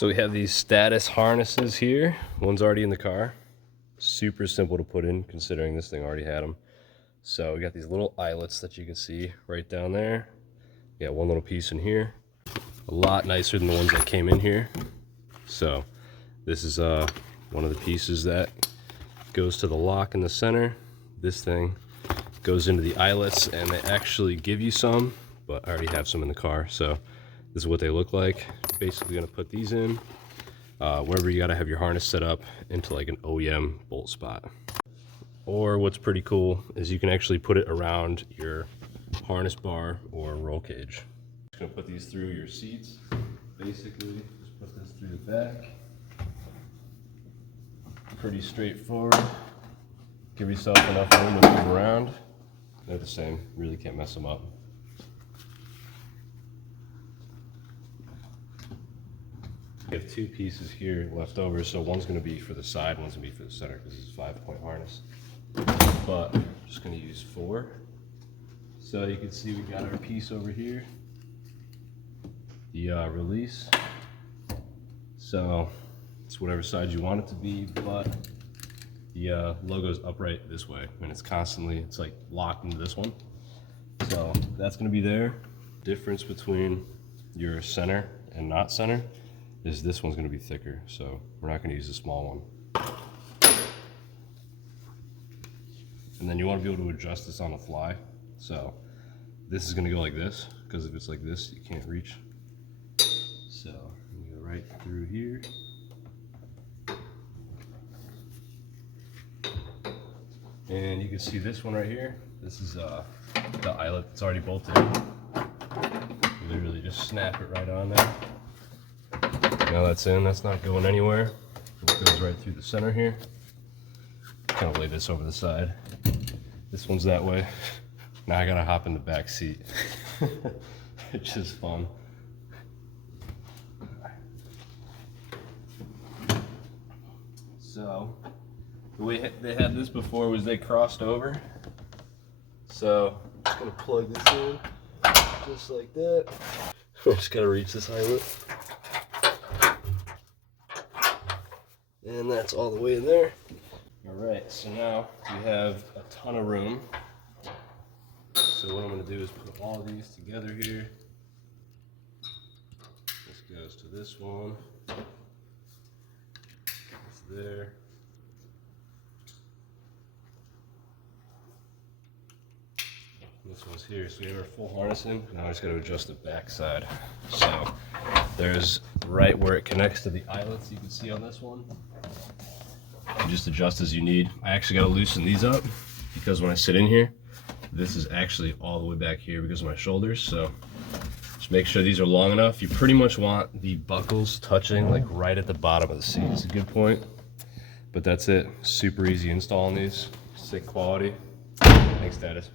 So we have these status harnesses here. One's already in the car. Super simple to put in considering this thing already had them. So we got these little eyelets that you can see right down there. We got one little piece in here. A lot nicer than the ones that came in here. So this is one of the pieces that goes to the lock in the center. This thing goes into the eyelets, and they actually give you some, but I already have some in the car. So this is what they look like. Basically gonna put these in wherever you gotta have your harness set up into like an OEM bolt spot. Or what's pretty cool is you can actually put it around your harness bar or roll cage. Just gonna put these through your seats. Basically, just put this through the back. Pretty straightforward. Give yourself enough room to move around. They're the same, really can't mess them up. We have two pieces here left over, so one's gonna be for the side, one's gonna be for the center because it's a 5-point harness. But I'm just gonna use 4. So you can see we got our piece over here, the release. So it's whatever side you want it to be, but the logo's upright this way, and it's like locked into this one. So that's gonna be there. Difference between your center and not center is this one's gonna be thicker, so we're not gonna use the small one. And then you wanna be able to adjust this on the fly. So this is gonna go like this, because if it's like this, you can't reach. So you go right through here. And you can see this one right here. This is the eyelet that's already bolted in. Literally just snap it right on there. Now that's in, that's not going anywhere. It goes right through the center here. Kind of lay this over the side. This one's that way. Now I gotta hop in the back seat, which is fun. So, the way they had this before was they crossed over. So, I'm just gonna plug this in, just like that. I just gotta reach this eyelet. And that's all the way in there. All right, so now we have a ton of room. So what I'm gonna do is put all these together here. This goes to this one. It's there. This one's here, so we have our full harness in. Now I just gotta adjust the back side. So there's right where it connects to the eyelets you can see on this one. You just adjust as you need. I actually gotta loosen these up because when I sit in here, this is actually all the way back here because of my shoulders. So just make sure these are long enough. You pretty much want the buckles touching like right at the bottom of the seat. It's a good point, but that's it. Super easy install on these. Sick quality. Thanks, Status.